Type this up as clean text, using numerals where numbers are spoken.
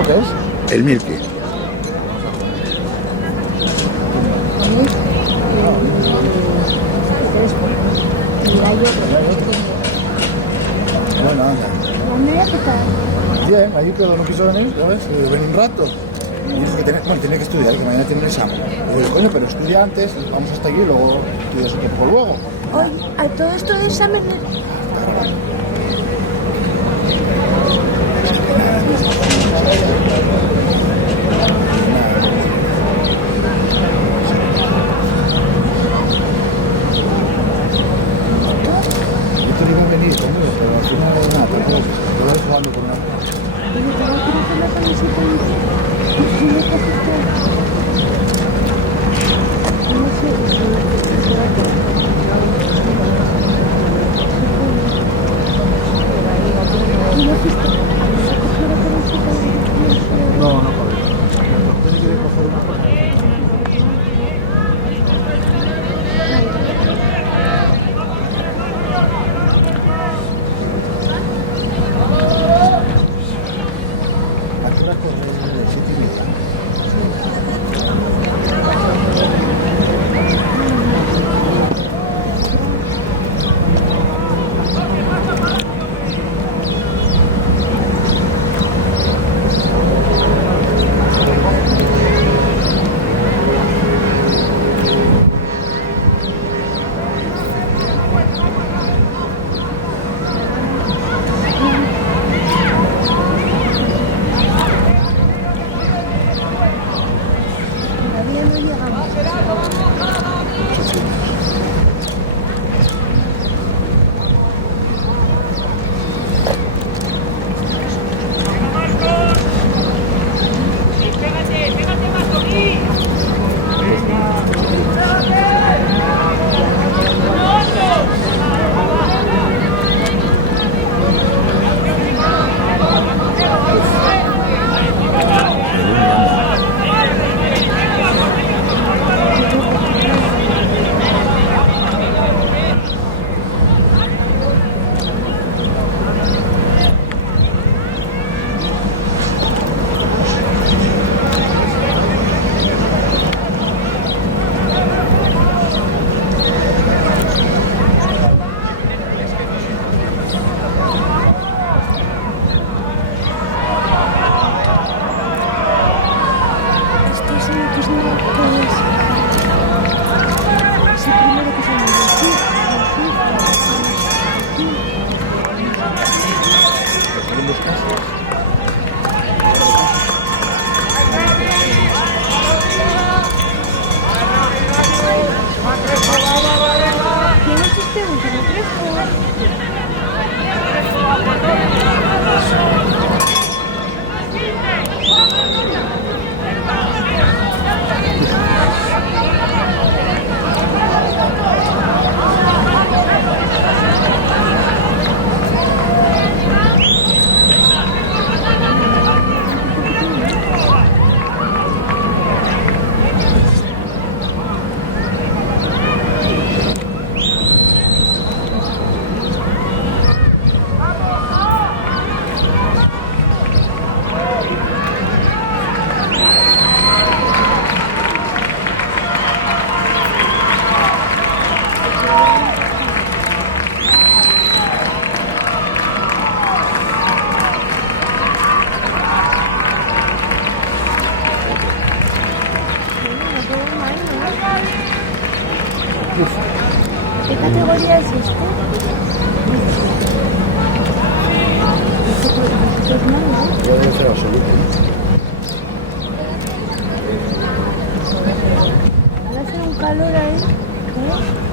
¿Esto qué es? El Milky. Bueno, anda. Bien, allí pero no quiso venir, ¿sabes? Ven un rato. Y dice que tiene que estudiar, que mañana tiene un examen. Y digo, coño, pero estudia antes, vamos hasta aquí y luego estudias un poco luego. Oye, a todo esto de exámenes. Yo te iba a venir conmigo, pero al final nada, tampoco. Te voy jugando con una. Oye, ¿te vas a hacer la camiseta y me coges todo? No sé, se va a quedar. ¿Y no fuiste a coger la camiseta y No, no puedo. Tiene que ir a coger una cosa. ¿A qué hora corre? 7:30. todavía no llegamos? ¿Quién es este último Crespo? ¿Qué categoría es este? Esto es mal, ¿no? Debe ser absoluto. Ahora hace un calor ahí. ¿Eh?